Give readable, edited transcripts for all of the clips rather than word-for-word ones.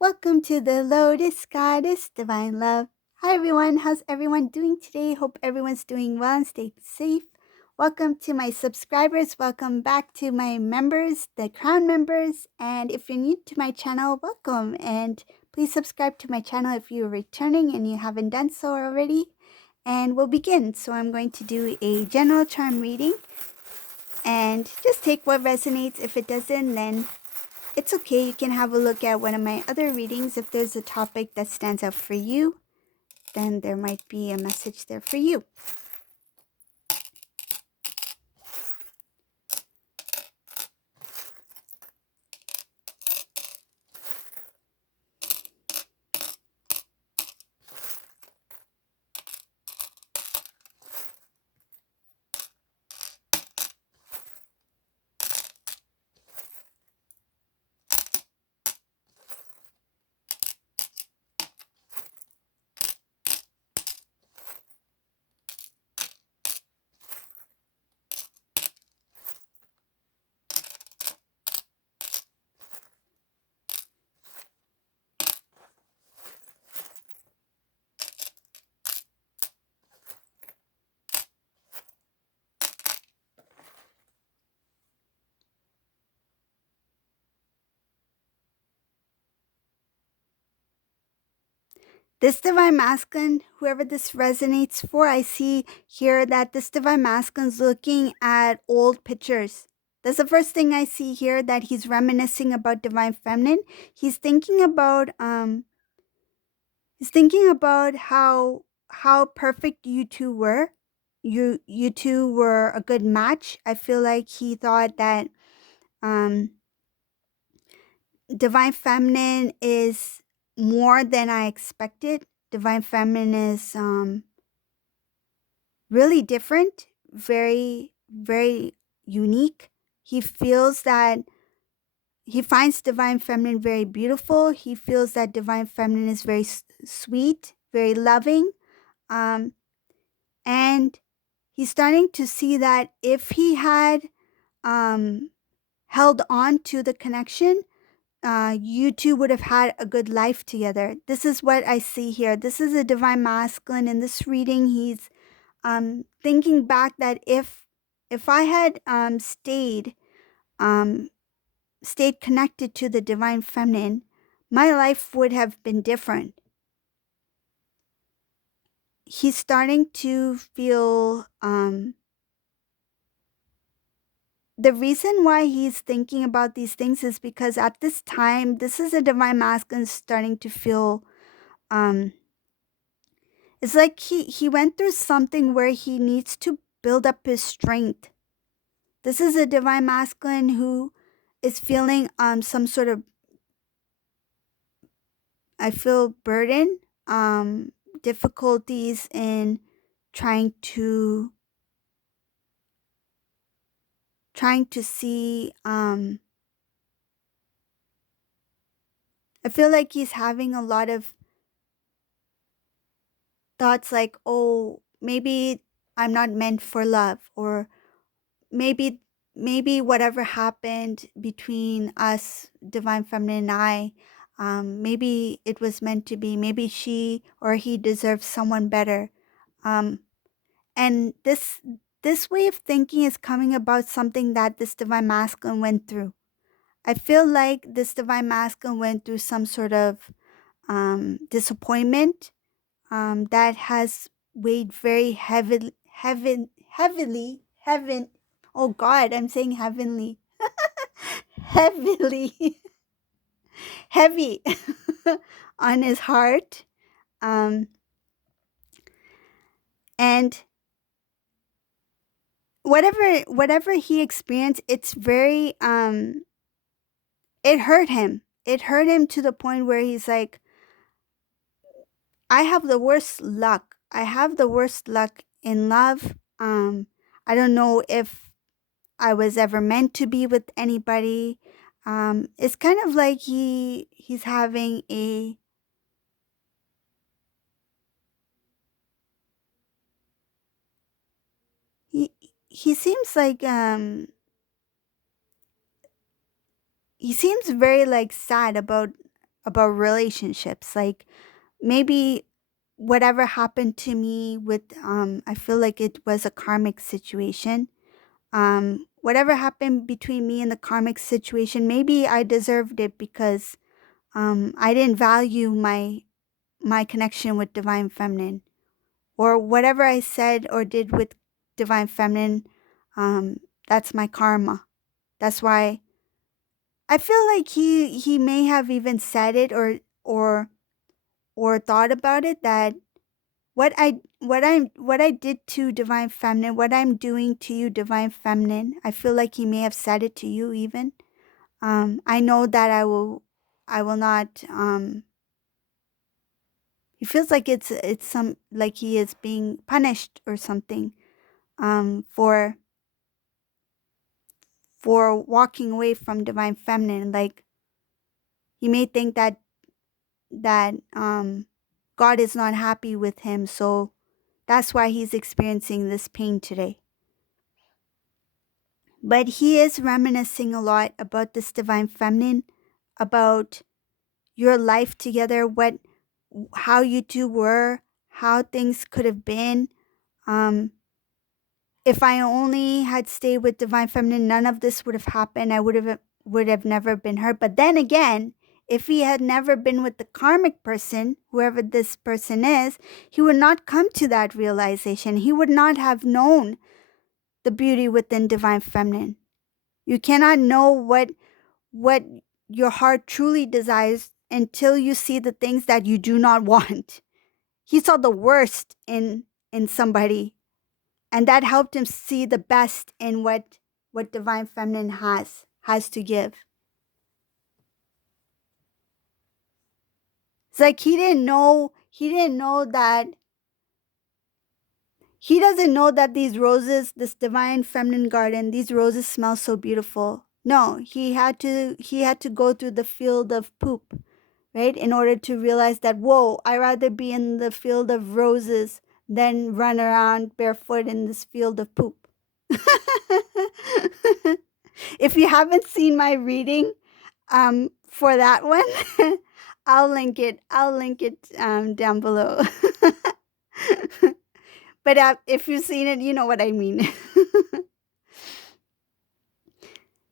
Welcome to the Lotus Goddess Divine Love. Hi everyone, how's everyone doing today? Hope everyone's doing well and stay safe. Welcome to my subscribers. Welcome back to my members, the Crown members. And if you're new to my channel, welcome. And please subscribe to my channel if you're returning and you haven't done so already. And we'll begin. So I'm going to do a general charm reading. And just take what resonates. If it doesn't, then it's okay. You can have a look at one of my other readings. If there's a topic that stands out for you, then there might be a message there for you. This Divine Masculine, whoever this resonates for, I see here that this Divine Masculine's looking at old pictures. That's the first thing I see here, that he's reminiscing about Divine Feminine. He's thinking about how perfect you two were. You two were a good match. I feel like he thought that Divine Feminine is more than I expected. Divine Feminine is really different, very, very unique. He feels that he finds Divine Feminine very beautiful. He feels that Divine Feminine is very sweet, very loving. And he's starting to see that if he had held on to the connection, you two would have had a good life together. This is what I see here. This is a Divine Masculine. In this reading, he's thinking back that if I had stayed connected to the Divine Feminine, my life would have been different. He's starting to feel the reason why he's thinking about these things is because at this time, this is a Divine Masculine starting to feel it's like he went through something where he needs to build up his strength. This is a Divine Masculine who is feeling some sort of, I feel, burden, difficulties in trying to see, I feel like he's having a lot of thoughts like, oh, maybe I'm not meant for love, or maybe whatever happened between us, Divine Feminine and I, maybe it was meant to be. Maybe she or he deserves someone better. And this way of thinking is coming about something that this Divine Masculine went through. I feel like this Divine Masculine went through some sort of disappointment that has weighed very heaven. Oh God, I'm saying heavenly, heavily, heavy on his heart, and whatever he experienced, it's very it hurt him. It hurt him to the point where he's like, I have the worst luck. I have the worst luck in love. I don't know if I was ever meant to be with anybody. It's kind of like he's having a he seems like he seems very like sad about relationships. Like maybe whatever happened to me with I feel like it was a karmic situation. Whatever happened between me and the karmic situation, maybe I deserved it because I didn't value my connection with divine feminine, or whatever I said or did with divine feminine. That's my karma. That's why I feel like he may have even said it, or thought about it, that what I did to divine feminine, what I'm doing to you, divine feminine. I feel like he may have said it to you even. I know that I will not. He feels like it's some, like he is being punished or something, for walking away from divine feminine. Like he may think that God is not happy with him, so that's why he's experiencing this pain today. But he is reminiscing a lot about this divine feminine, about your life together, how you two were, how things could have been. If I only had stayed with divine feminine, none of this would have happened. I would have never been hurt. But then again, if he had never been with the karmic person, whoever this person is, he would not come to that realization. He would not have known the beauty within divine feminine. You cannot know what your heart truly desires until you see the things that you do not want. He saw the worst in somebody, and that helped him see the best in what divine feminine has to give. It's like he doesn't know that these roses, this divine feminine garden, these roses smell so beautiful. No, he had to go through the field of poop, right? In order to realize that, whoa, I'd rather be in the field of roses than run around barefoot in this field of poop. If you haven't seen my reading for that one, I'll link it. Down below. But if you've seen it, you know what I mean.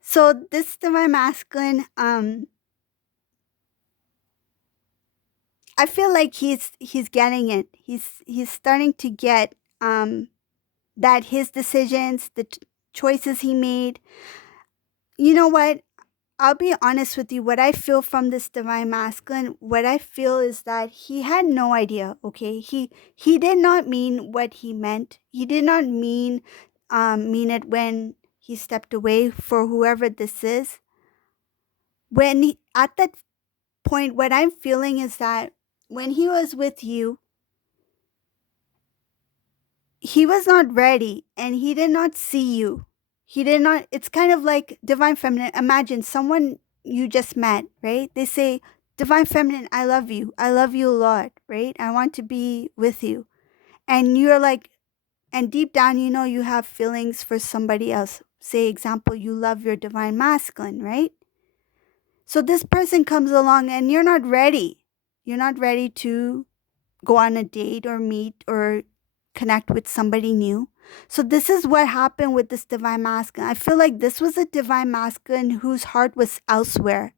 So this divine masculine, I feel like he's getting it. He's starting to get that his decisions, the choices he made. You know what? I'll be honest with you. What I feel from this divine masculine, what I feel is that he had no idea. Okay, he did not mean what he meant. He did not mean it when he stepped away for whoever this is. At that point, what I'm feeling is that when he was with you, he was not ready and he did not see you. He did not, it's kind of like divine feminine. Imagine someone you just met, right? They say, divine feminine, I love you. I love you a lot, right? I want to be with you. And you're like, and deep down, you know, you have feelings for somebody else. Say, example, you love your divine masculine, right? So this person comes along and you're not ready. You're not ready to go on a date or meet or connect with somebody new. So this is what happened with this divine masculine. I feel like this was a divine masculine whose heart was elsewhere.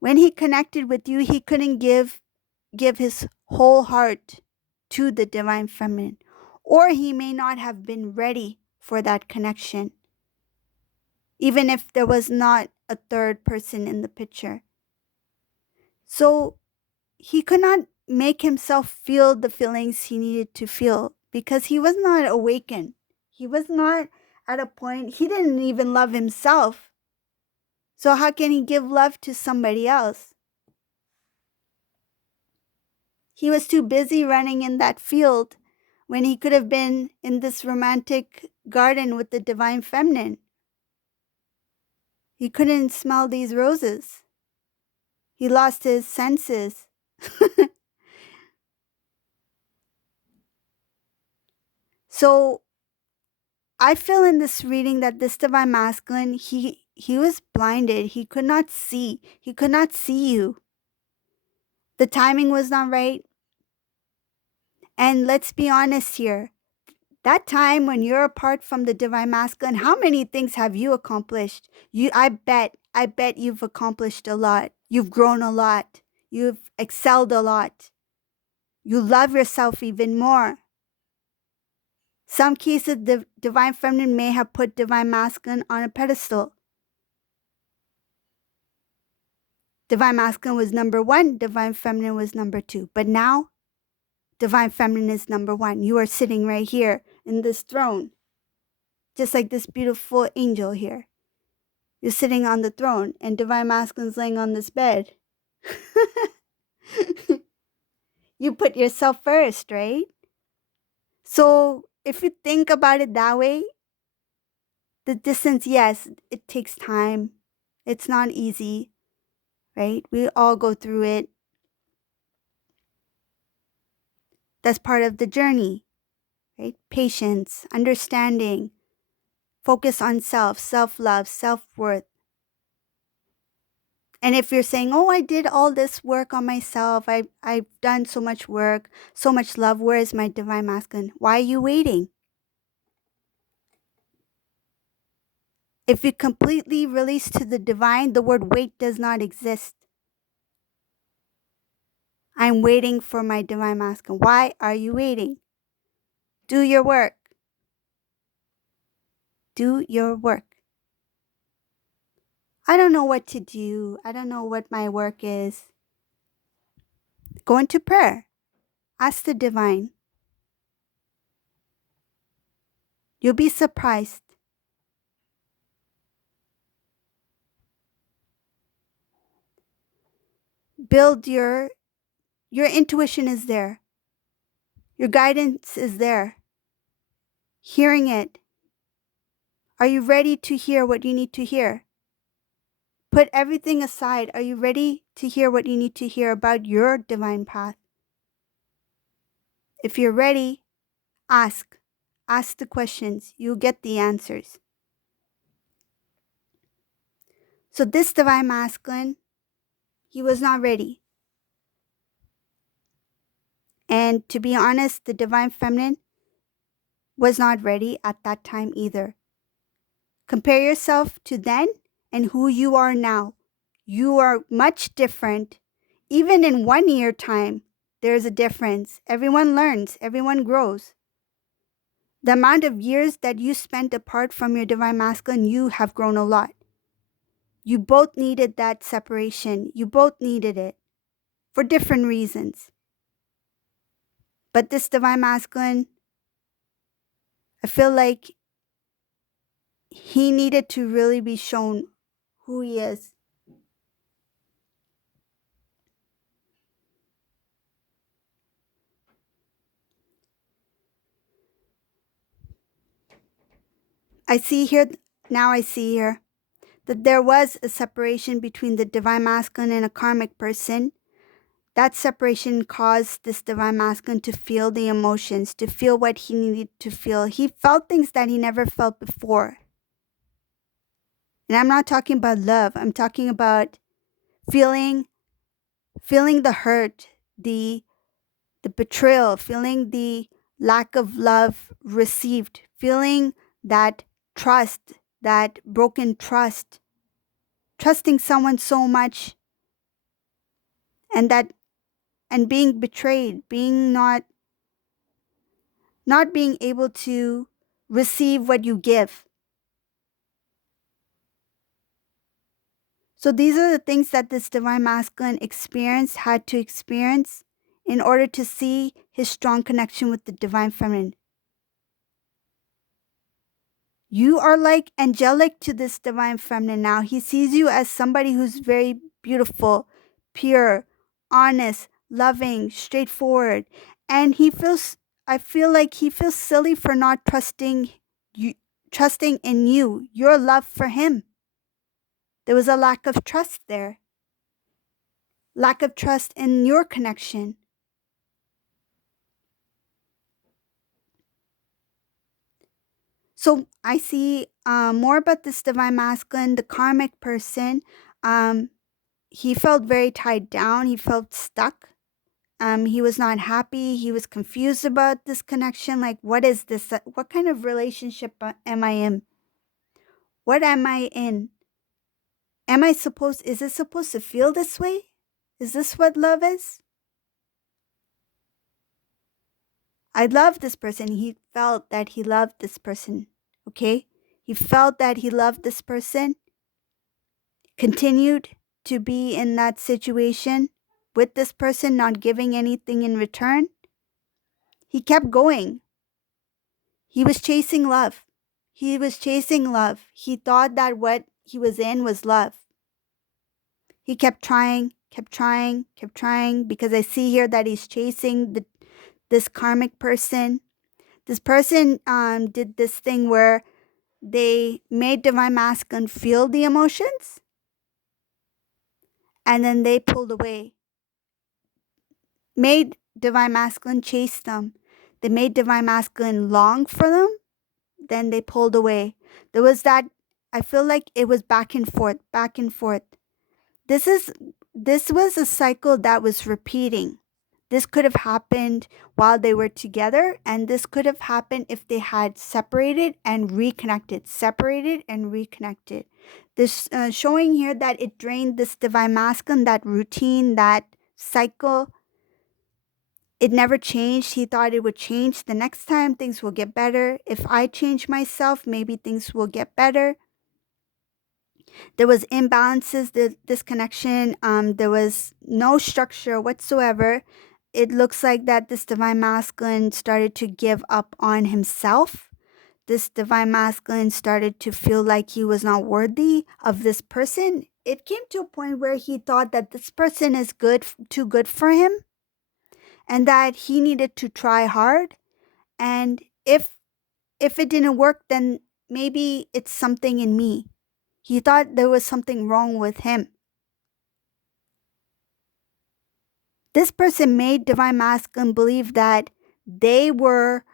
When he connected with you, he couldn't give his whole heart to the divine feminine, or he may not have been ready for that connection, even if there was not a third person in the picture. So he could not make himself feel the feelings he needed to feel because he was not awakened. He was not at a point, he didn't even love himself. So how can he give love to somebody else? He was too busy running in that field when he could have been in this romantic garden with the divine feminine. He couldn't smell these roses. He lost his senses. So I feel in this reading that this divine masculine, he was blinded. He could not see. He could not see you. The timing was not right. And let's be honest here. That time when you're apart from the divine masculine, how many things have you accomplished? I bet you've accomplished a lot. You've grown a lot. You've excelled a lot. You love yourself even more. Some cases, the divine feminine may have put divine masculine on a pedestal. Divine masculine was number 1, divine feminine was number 2. But now, divine feminine is number 1. You are sitting right here in this throne, just like this beautiful angel here. You're sitting on the throne, and divine masculine's laying on this bed. You put yourself first, right? So if you think about it that way, the distance, yes, it takes time. It's not easy, right? We all go through it. That's part of the journey, right? Patience, understanding, focus on self, self-love, self-worth. And if you're saying, oh, I did all this work on myself, I've done so much work, so much love, where is my divine masculine? Why are you waiting? If you completely release to the divine, the word wait does not exist. I'm waiting for my divine masculine. Why are you waiting? Do your work. Do your work. I don't know what to do. I don't know what my work is. Go into prayer. Ask the divine. You'll be surprised. Build your intuition is there. Your guidance is there. Hearing it. Are you ready to hear what you need to hear? Put everything aside. Are you ready to hear what you need to hear about your divine path? If you're ready, ask. Ask the questions. You'll get the answers. So this divine masculine, he was not ready. And to be honest, the divine feminine was not ready at that time either. Compare yourself to then and who you are now. You are much different. Even in 1 year time, there's a difference. Everyone learns, everyone grows. The amount of years that you spent apart from your divine masculine, you have grown a lot. You both needed that separation. You both needed it for different reasons. But this divine masculine, I feel like he needed to really be shown who he is. I see here that there was a separation between the divine masculine and a karmic person. That separation caused this divine masculine to feel the emotions, to feel what he needed to feel. He felt things that he never felt before. And I'm not talking about love. I'm talking about feeling the hurt, the betrayal, feeling the lack of love received, feeling that trust, that broken trust, trusting someone so much, and being betrayed, being not being able to receive what you give. So these are the things that this divine masculine had to experience in order to see his strong connection with the divine feminine. You are like angelic to this divine feminine now. He sees you as somebody who's very beautiful, pure, honest, loving, straightforward. And I feel like he feels silly for not trusting in you, your love for him. There was a lack of trust there. Lack of trust in your connection. So I see more about this divine masculine, the karmic person. He felt very tied down. He felt stuck. he was not happy. He was confused about this connection. Like, what is this? What kind of relationship am I in? What am I in? Is it supposed to feel this way? Is this what love is? I love this person. He felt that he loved this person. Okay? He felt that he loved this person, continued to be in that situation with this person, not giving anything in return. He kept going. He was chasing love. He was chasing love. He thought that what he was in was love. He kept trying, because I see here that he's chasing this karmic person. This person did this thing where they made Divine Masculine feel the emotions, and then they pulled away. Made Divine Masculine chase them. They made Divine Masculine long for them, then they pulled away. There was that, I feel like it was back and forth, back and forth. This was a cycle that was repeating. This could have happened while they were together, and this could have happened if they had separated and reconnected, This showing here that it drained this Divine Masculine, that routine, that cycle. It never changed. He thought it would change. The next time things will get better. If I change myself, maybe things will get better. There was imbalances, the disconnection. There was no structure whatsoever. It looks like that this Divine Masculine started to give up on himself. This Divine Masculine started to feel like he was not worthy of this person. It came to a point where he thought that this person is too good for him, and that he needed to try hard. And if it didn't work, then maybe it's something in me. He thought there was something wrong with him. This person made Divine Masculine believe that they were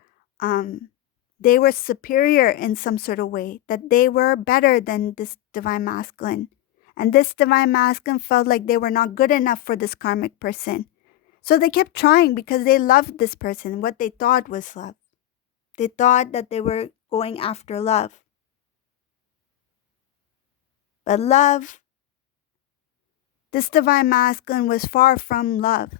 superior in some sort of way, that they were better than this Divine Masculine. And this Divine Masculine felt like they were not good enough for this karmic person. So they kept trying because they loved this person, what they thought was love. They thought that they were going after love. But love, this Divine Masculine was far from love.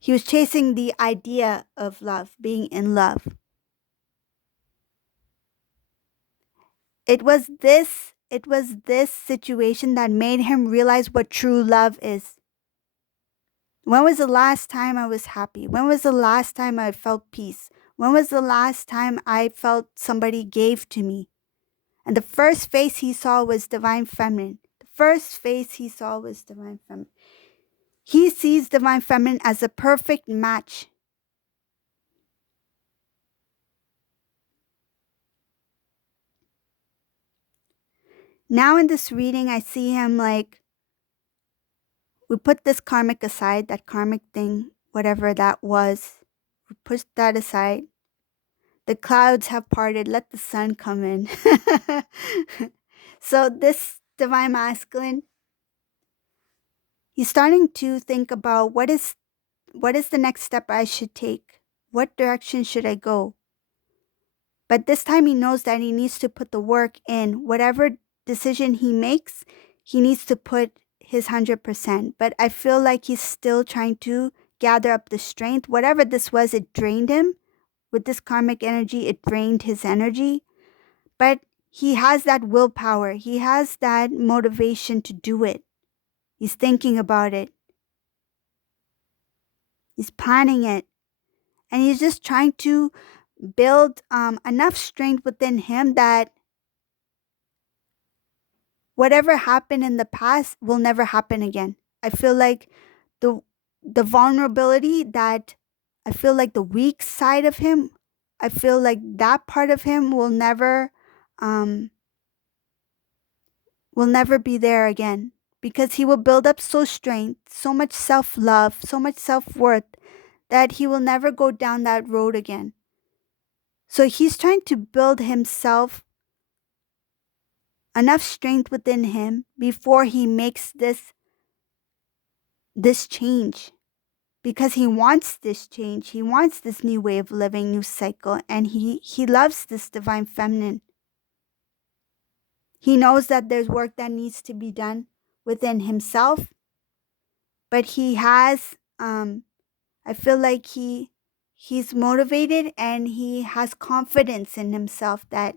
He was chasing the idea of love, being in love. It was this situation that made him realize what true love is. When was the last time I was happy? When was the last time I felt peace? When was the last time I felt somebody gave to me? And the first face he saw was Divine Feminine. He sees Divine Feminine as a perfect match. Now in this reading, I see him like, we put this karmic aside, that karmic thing, whatever that was. We push that aside. The clouds have parted, let the sun come in. So this Divine Masculine, he's starting to think about what is the next step I should take? What direction should I go? But this time he knows that he needs to put the work in. Whatever decision he makes, he needs to put his 100%. But I feel like he's still trying to gather up the strength. Whatever this was, it drained him. With this karmic energy, it drained his energy. But he has that willpower. He has that motivation to do it. He's thinking about it. He's planning it. And he's just trying to build enough strength within him that whatever happened in the past will never happen again. I feel like the vulnerability, that I feel like the weak side of him, I feel like that part of him will never be there again, because he will build up so strength, so much self-love, so much self-worth, that he will never go down that road again. So he's trying to build himself enough strength within him before he makes this change. because he wants this change. He wants this new way of living, new cycle, and he loves this divine feminine. He knows that there's work that needs to be done within himself, but he has I feel like he's motivated and he has confidence in himself that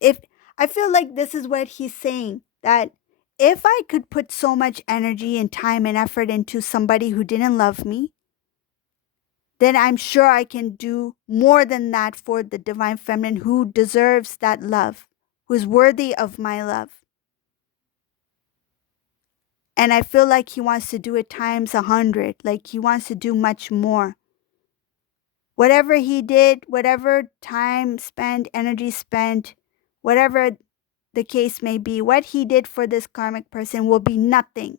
if I feel like this is what he's saying, that if I could put so much energy and time and effort into somebody who didn't love me, then I'm sure I can do more than that for the divine feminine who deserves that love, who is worthy of my love. And I feel like he wants to do it times 100, like he wants to do much more. Whatever he did, whatever time spent, energy spent, whatever the case may be, what he did for this karmic person will be nothing.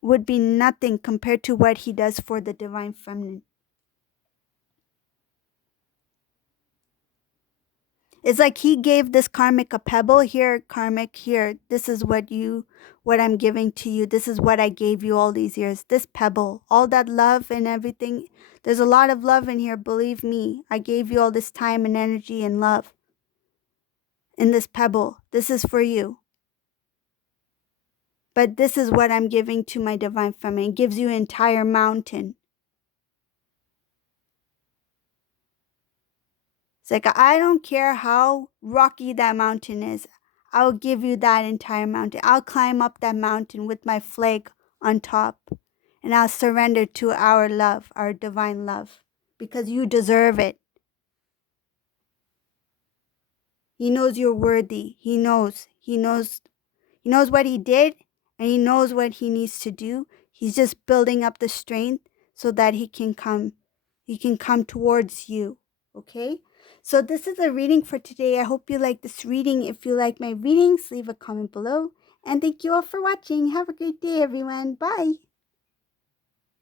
Would be nothing compared to what he does for the divine feminine. It's like he gave this karmic a pebble. Here, karmic, here, this is what I'm giving to you. This is what I gave you all these years. This pebble, all that love and everything. There's a lot of love in here, believe me. I gave you all this time and energy and love in this pebble. This is for you. But this is what I'm giving to my divine feminine. It gives you an entire mountain. It's like, I don't care how rocky that mountain is. I'll give you that entire mountain. I'll climb up that mountain with my flag on top. And I'll surrender to our love, our divine love. Because you deserve it. He knows you're worthy. He knows what he did. And he knows what he needs to do. He's just building up the strength so that he can come towards you. Okay? So this is a reading for today. I hope you like this reading. If you like my readings, leave a comment below. And thank you all for watching. Have a great day, everyone. Bye.